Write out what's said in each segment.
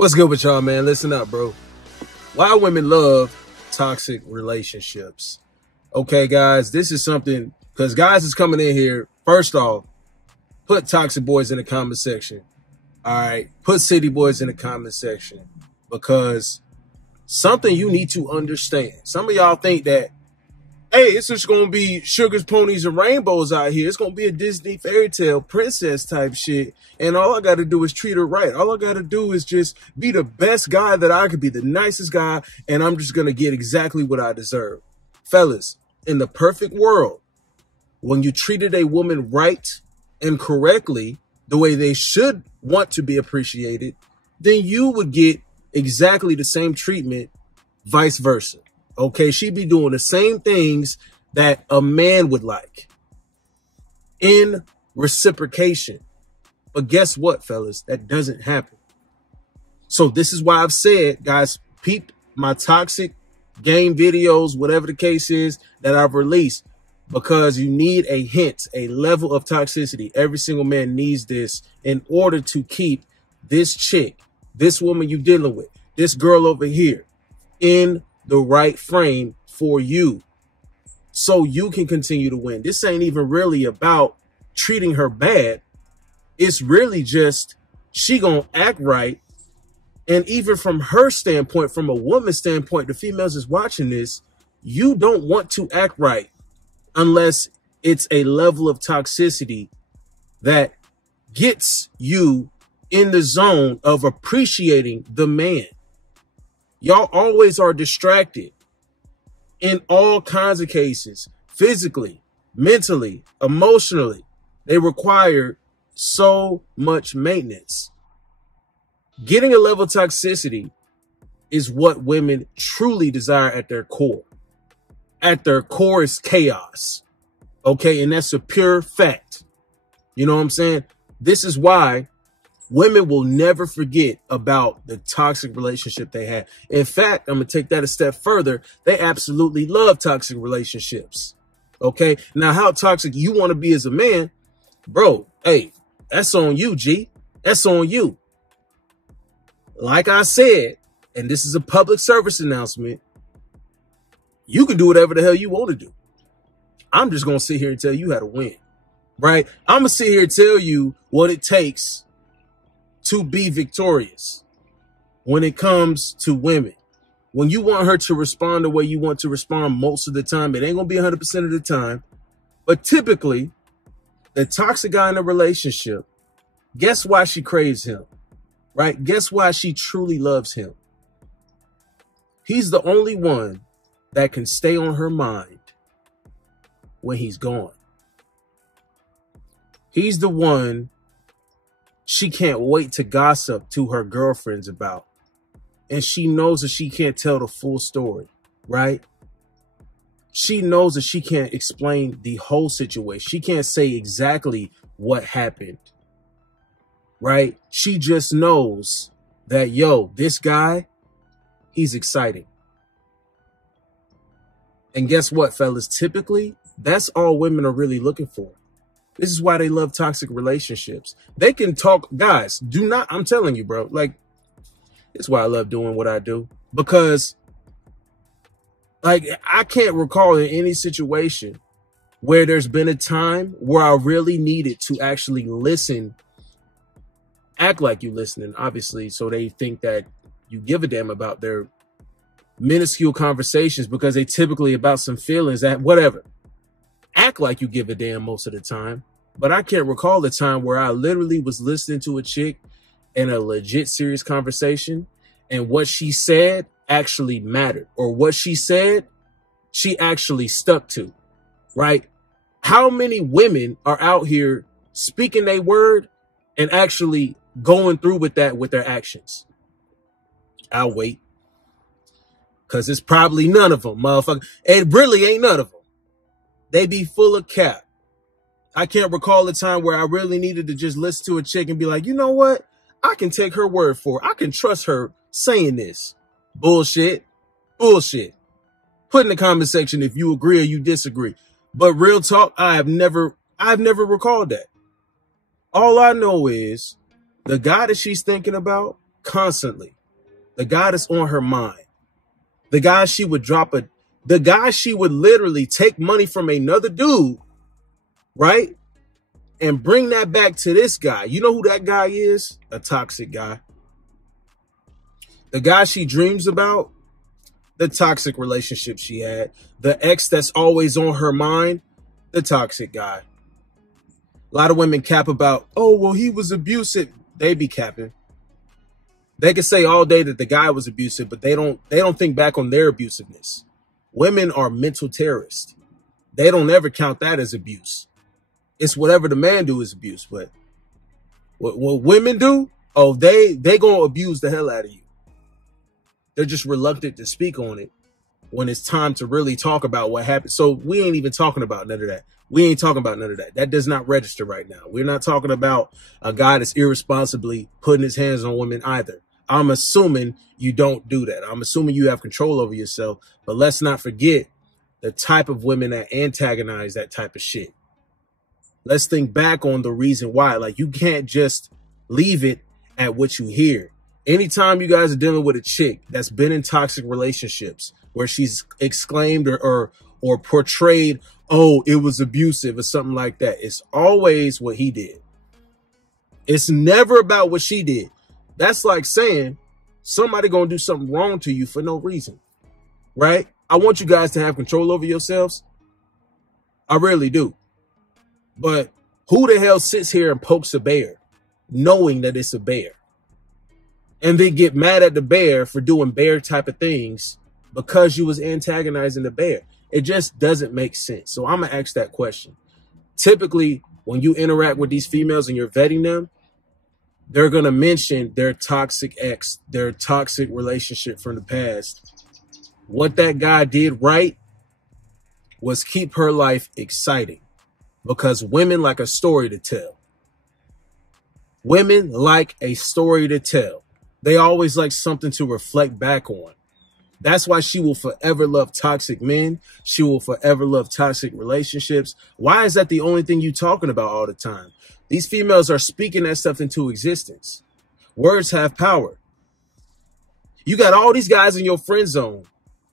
What's good with y'all, man? Listen up, bro. Why women love toxic relationships. Okay, guys, this is something, because guys is coming in here. First off, put toxic boys in the comment section. All right, put city boys in the comment section, because something you need to understand. Some of y'all think that, hey, it's just going to be sugars, ponies, and rainbows out here. It's going to be a Disney fairy tale princess type shit. And all I got to do is treat her right. All I got to do is just be the best guy that I could be, the nicest guy, and I'm just going to get exactly what I deserve. Fellas, in the perfect world, when you treated a woman right and correctly, the way they should want to be appreciated, then you would get exactly the same treatment, vice versa. Okay, she'd be doing the same things that a man would like in reciprocation. But guess what, fellas? That doesn't happen. So this is why I've said, guys, peep my toxic game videos, whatever the case is that I've released, because you need a hint, a level of toxicity. Every single man needs this in order to keep this chick, this woman you're dealing with, this girl over here in the right frame for you, so you can continue to win. This ain't even really about treating her bad. It's really just she gonna act right. And even from her standpoint, from a woman's standpoint, the females is watching this, you don't want to act right unless it's a level of toxicity that gets you in the zone of appreciating the man. Y'all always are distracted in all kinds of cases, physically, mentally, emotionally. They require so much maintenance. Getting a level of toxicity is what women truly desire at their core. At their core is chaos. Okay, and that's a pure fact. You know what I'm saying? This is why women will never forget about the toxic relationship they had. In fact, I'm going to take that a step further. They absolutely love toxic relationships. Okay. Now, how toxic you want to be as a man, bro, hey, that's on you, G. That's on you. Like I said, and this is a public service announcement, you can do whatever the hell you want to do. I'm just going to sit here and tell you how to win, right? I'm going to sit here and tell you what it takes to be victorious when it comes to women. When you want her to respond the way you want to respond most of the time, it ain't gonna be 100% of the time, but typically the toxic guy in a relationship, guess why she craves him, right? Guess why she truly loves him? He's the only one that can stay on her mind when he's gone. He's the one she can't wait to gossip to her girlfriends about. And she knows that she can't tell the full story, right? She knows that she can't explain the whole situation. She can't say exactly what happened, right? She just knows that, yo, this guy, he's exciting. And guess what, fellas? Typically, that's all women are really looking for. This is why they love toxic relationships. They can talk, guys, do not, I'm telling you, bro, like, it's why I love doing what I do, because like, I can't recall in any situation where there's been a time where I really needed to actually listen, act like you listening, obviously, so they think that you give a damn about their minuscule conversations, because they typically about some feelings that whatever. Act like you give a damn most of the time. But I can't recall the time where I literally was listening to a chick in a legit serious conversation, and what she said actually mattered, or what she said, she actually stuck to, right? How many women are out here speaking their word and actually going through with that with their actions? I'll wait, because it's probably none of them, motherfucker. It really ain't none of them. They be full of cap. I can't recall a time where I really needed to just listen to a chick and be like, you know what? I can take her word for it. I can trust her saying this. Bullshit. Bullshit. Put in the comment section if you agree or you disagree. But real talk, I've never recalled that. All I know is the guy that she's thinking about constantly. The guy that's on her mind. The guy she would literally take money from another dude, right? And bring that back to this guy. You know who that guy is? A toxic guy. The guy she dreams about, the toxic relationship she had. The ex that's always on her mind, the toxic guy. A lot of women cap about, oh, well, he was abusive. They be capping. They can say all day that the guy was abusive, but they don't think back on their abusiveness. Women are mental terrorists. They don't ever count that as abuse. It's whatever the man do is abuse. But what women do, oh, they gonna abuse the hell out of you. They're just reluctant to speak on it when it's time to really talk about what happened. So we ain't even talking about none of that. We ain't talking about none of that. That does not register right now. We're not talking about a guy that's irresponsibly putting his hands on women either. I'm assuming you don't do that. I'm assuming you have control over yourself. But let's not forget the type of women that antagonize that type of shit. Let's think back on the reason why. Like, you can't just leave it at what you hear. Anytime you guys are dealing with a chick that's been in toxic relationships where she's exclaimed or portrayed, oh, it was abusive or something like that, it's always what he did. It's never about what she did. That's like saying somebody gonna do something wrong to you for no reason, right? I want you guys to have control over yourselves. I really do. But who the hell sits here and pokes a bear knowing that it's a bear? And then get mad at the bear for doing bear type of things because you was antagonizing the bear. It just doesn't make sense. So I'm going to ask that question. Typically, when you interact with these females and you're vetting them, they're going to mention their toxic ex, their toxic relationship from the past. What that guy did right was keep her life exciting, because women like a story to tell. Women like a story to tell. They always like something to reflect back on. That's why she will forever love toxic men. She will forever love toxic relationships. Why is that the only thing you talking about all the time? These females are speaking that stuff into existence. Words have power. You got all these guys in your friend zone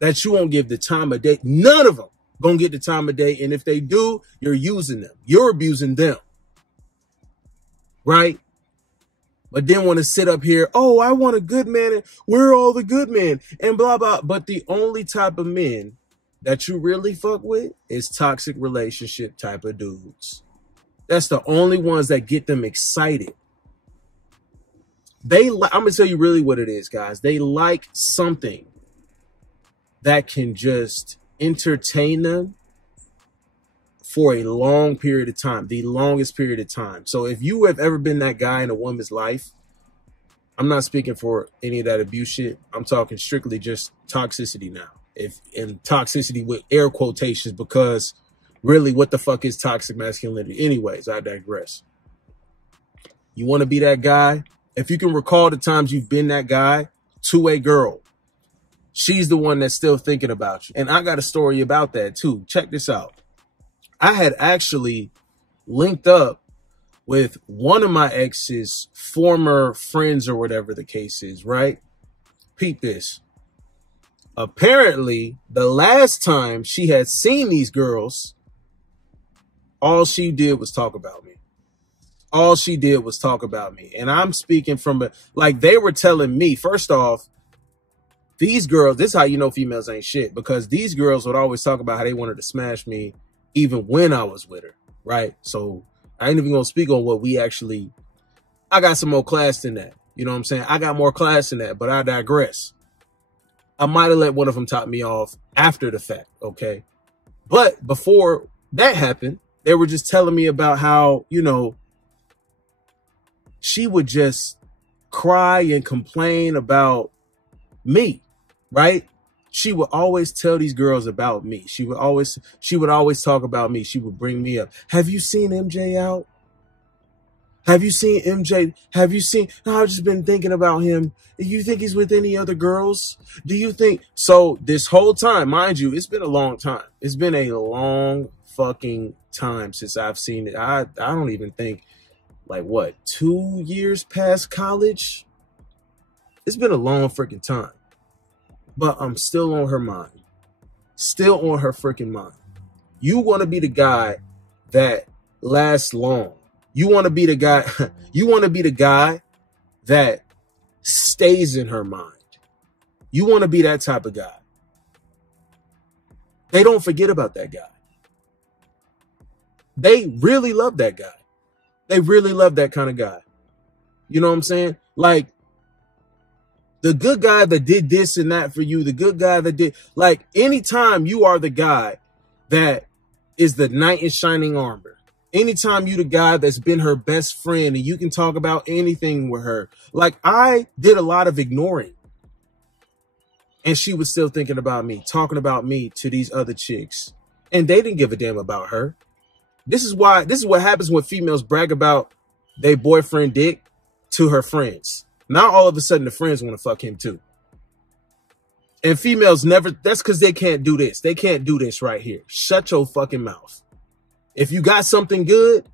that you won't give the time of day. None of them gonna get the time of day. And if they do, you're using them. You're abusing them. Right? But then want to sit up here, oh, I want a good man, and where are all the good men, and blah, blah. But the only type of men that you really fuck with is toxic relationship type of dudes. That's the only ones that get them excited. I'm going to tell you really what it is, guys. They like something that can just entertain them for a long period of time, the longest period of time. So if you have ever been that guy in a woman's life, I'm not speaking for any of that abuse shit. I'm talking strictly just toxicity now. And toxicity with air quotations, because really, what the fuck is toxic masculinity? Anyways, I digress. You want to be that guy? If you can recall the times you've been that guy to a girl, she's the one that's still thinking about you. And I got a story about that too. Check this out. I had actually linked up with one of my ex's former friends or whatever the case is, right? Peep this. Apparently, the last time she had seen these girls, all she did was talk about me. All she did was talk about me. And I'm speaking from, like, they were telling me, first off, these girls, this is how you know females ain't shit, because these girls would always talk about how they wanted to smash me even when I was with her, right? So I ain't even gonna speak on what we actually, I got some more class than that. You know what I'm saying? I got more class than that, but I digress. I might have let one of them top me off after the fact, okay? But before that happened, they were just telling me about how, you know, she would just cry and complain about me, right? She would always tell these girls about me. She would always talk about me. She would bring me up. Have you seen MJ out? Have you seen MJ? Have you seen? No, I've just been thinking about him. Do you think he's with any other girls? Do you think? So this whole time, mind you, it's been a long time. It's been a long fucking time since I've seen it. I don't even think, like, what, 2 years past college? It's been a long freaking time. But I'm still on her mind. Still on her freaking mind. You want to be the guy that lasts long. You want to be the guy, you want to be the guy that stays in her mind. You want to be that type of guy. They don't forget about that guy. They really love that guy. They really love that kind of guy. You know what I'm saying? Like, the good guy that did this and that for you, the good guy that did, like, anytime you are the guy that is the knight in shining armor, anytime you the guy that's been her best friend and you can talk about anything with her. Like, I did a lot of ignoring. And she was still thinking about me, talking about me to these other chicks. And they didn't give a damn about her. This is what happens when females brag about their boyfriend dick to her friends. Now all of a sudden the friends want to fuck him too. And females never, that's because they can't do this. They can't do this right here. Shut your fucking mouth. If you got something good,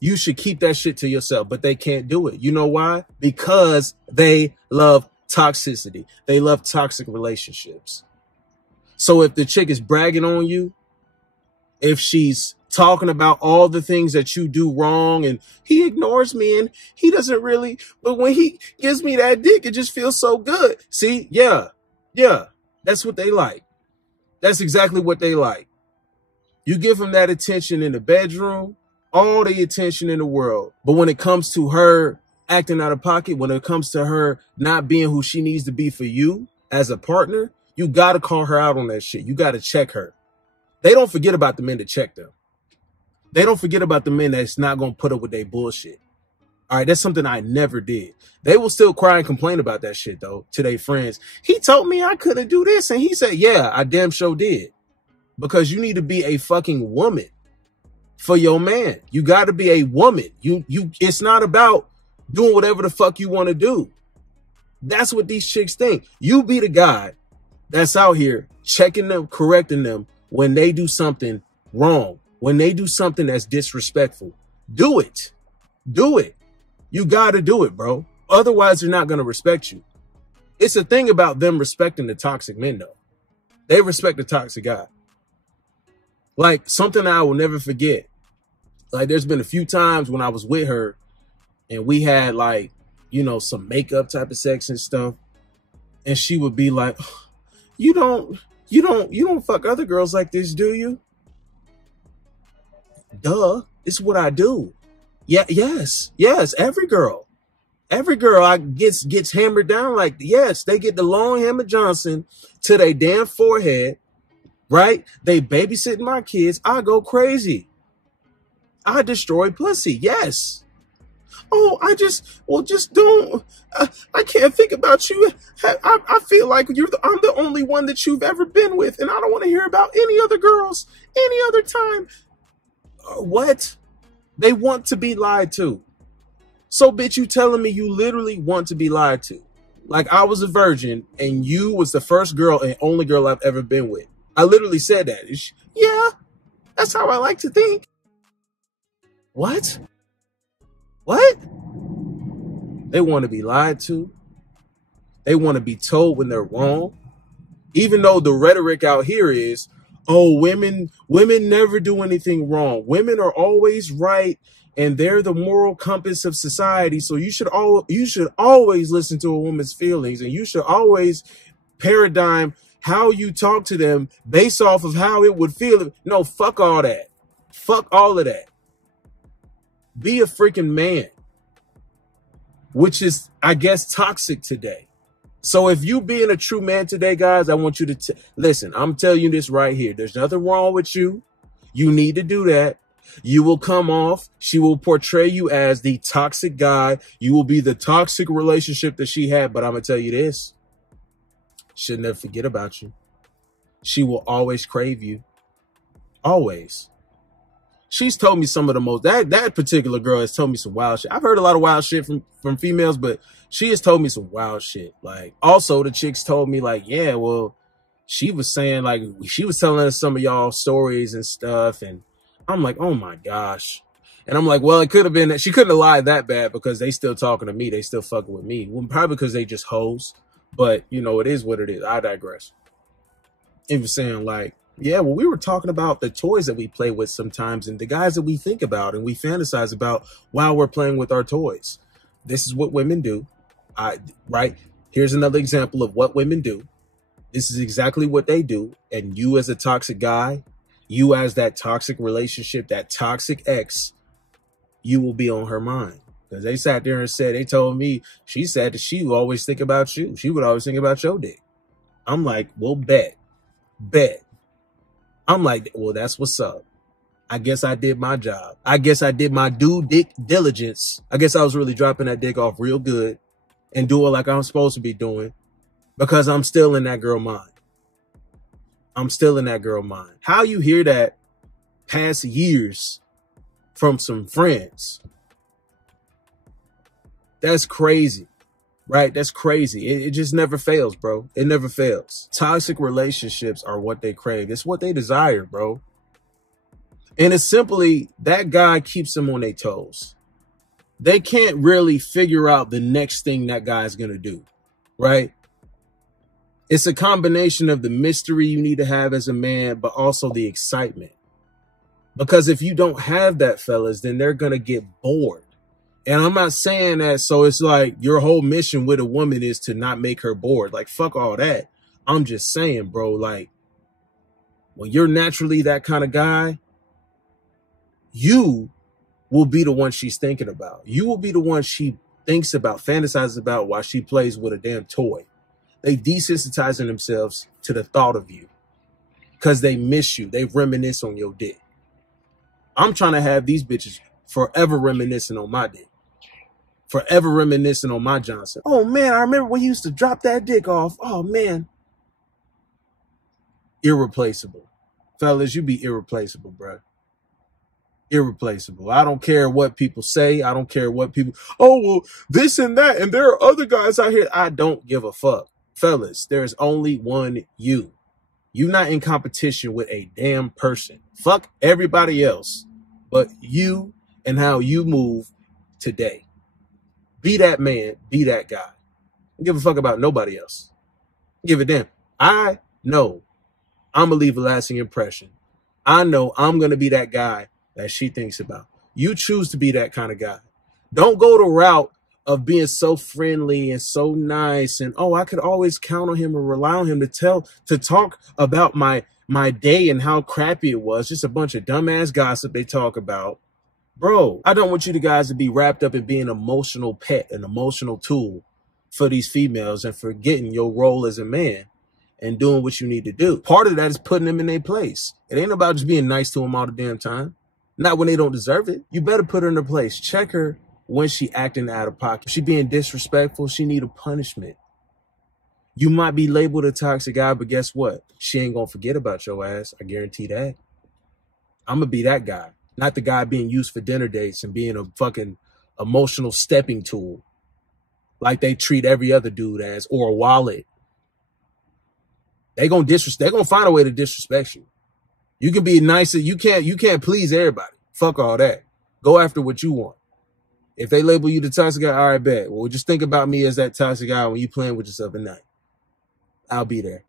you should keep that shit to yourself, but they can't do it. You know why? Because they love toxicity. They love toxic relationships. So if the chick is bragging on you, if she's talking about all the things that you do wrong and he ignores me and he doesn't really, but when he gives me that dick, it just feels so good. See? Yeah. That's what they like. That's exactly what they like. You give them that attention in the bedroom, all the attention in the world. But when it comes to her acting out of pocket, when it comes to her not being who she needs to be for you as a partner, you got to call her out on that shit. You got to check her. They don't forget about the men that check them. They don't forget about the men that's not going to put up with their bullshit. All right, that's something I never did. They will still cry and complain about that shit, though, to their friends. He told me I couldn't do this. And he said, yeah, I damn sure did. Because you need to be a fucking woman for your man. You got to be a woman. It's not about doing whatever the fuck you want to do. That's what these chicks think. You be the guy that's out here checking them, correcting them when they do something wrong, when they do something that's disrespectful. Do it. Do it. You got to do it, bro. Otherwise, they're not going to respect you. It's a thing about them respecting the toxic men, though. They respect the toxic guy. Like, something I will never forget. Like, there's been a few times when I was with her and we had, like, you know, some makeup type of sex and stuff. And she would be like, oh, you don't fuck other girls like this, do you? Duh. It's what I do. Yeah. Yes. Every girl gets hammered down like, yes, they get the long hammer Johnson to their damn forehead, right? They babysitting my kids. I go crazy. I destroy pussy. Yes. Oh, just don't. I can't think about you. I feel like I'm the only one that you've ever been with, and I don't want to hear about any other girls any other time. What? They want to be lied to. So, bitch, you telling me you literally want to be lied to? Like I was a virgin, and you was the first girl and only girl I've ever been with. I literally said that. Yeah, that's how I like to think. What? What? They want to be lied to. They want to be told when they're wrong. Even though the rhetoric out here is, oh, women never do anything wrong. Women are always right, and they're the moral compass of society. So you should always listen to a woman's feelings, and you should always paradigm how you talk to them based off of how it would feel. No, fuck all that. Fuck all of that. Be a freaking man, which is, I guess, toxic today. So if you being a true man today, guys, I want you to listen. I'm telling you this right here. There's nothing wrong with you. You need to do that. You will come off. She will portray you as the toxic guy. You will be the toxic relationship that she had. But I'm going to tell you this. She'll never forget about you. She will always crave you. Always. She's told me some of the most, that particular girl has told me some wild shit. I've heard a lot of wild shit from females, but she has told me some wild shit. Like, also the chicks told me like, yeah, well, she was saying like, she was telling us some of y'all stories and stuff. And I'm like, oh my gosh. And I'm like, well, it could have been that she couldn't have lied that bad because they still talking to me. They still fucking with me. Well, probably because they just hoes. But, you know, it is what it is. I digress. It was saying like, yeah, well, we were talking about the toys that we play with sometimes and the guys that we think about and we fantasize about while we're playing with our toys. This is what women do. Right? Here's another example of what women do. This is exactly what they do. And you as a toxic guy, you as that toxic relationship, that toxic ex, you will be on her mind. Because they sat there and said, they told me, she said that she would always think about you. She would always think about your dick. I'm like, well, bet. I'm like, well, that's what's up. I guess I did my job. I guess I did my due diligence. I guess I was really dropping that dick off real good and doing like I'm supposed to be doing because I'm still in that girl mind. I'm still in that girl mind. How you hear that past years from some friends? That's crazy. Right? That's crazy. It just never fails, bro. It never fails. Toxic relationships are what they crave. It's what they desire, bro. And it's simply that guy keeps them on their toes. They can't really figure out the next thing that guy's going to do, right? It's a combination of the mystery you need to have as a man, but also the excitement. Because if you don't have that, fellas, then they're going to get bored. And I'm not saying that so it's like your whole mission with a woman is to not make her bored. Like, fuck all that. I'm just saying, bro, like, when you're naturally that kind of guy, you will be the one she's thinking about. You will be the one she thinks about, fantasizes about while she plays with a damn toy. They desensitizing themselves to the thought of you because they miss you. They reminisce on your dick. I'm trying to have these bitches forever reminiscing on my dick. Forever reminiscing on my Johnson. Oh, man, I remember when you used to drop that dick off. Oh, man. Irreplaceable. Fellas, you be irreplaceable, bro. Irreplaceable. I don't care what people say. I don't care what people... Oh, well, this and that. And there are other guys out here. I don't give a fuck. Fellas, there's only one you. You're not in competition with a damn person. Fuck everybody else. But you and how you move today. Be that man, be that guy. Don't give a fuck about nobody else. Give a damn. I know I'm going to leave a lasting impression. I know I'm going to be that guy that she thinks about. You choose to be that kind of guy. Don't go the route of being so friendly and so nice and, oh, I could always count on him or rely on him to talk about my day and how crappy it was. Just a bunch of dumbass gossip they talk about. Bro, I don't want you guys to be wrapped up in being an emotional pet, an emotional tool for these females and forgetting your role as a man and doing what you need to do. Part of that is putting them in their place. It ain't about just being nice to them all the damn time. Not when they don't deserve it. You better put her in her place. Check her when she acting out of pocket. She being disrespectful. She need a punishment. You might be labeled a toxic guy, but guess what? She ain't gonna forget about your ass. I guarantee that. I'm gonna be that guy. Not the guy being used for dinner dates and being a fucking emotional stepping tool like they treat every other dude as, or a wallet. They're gonna find a way to disrespect you. You can be nice. You can't please everybody. Fuck all that. Go after what you want. If they label you the toxic guy, all right, bet. Well, just think about me as that toxic guy when you playing with yourself at night. I'll be there.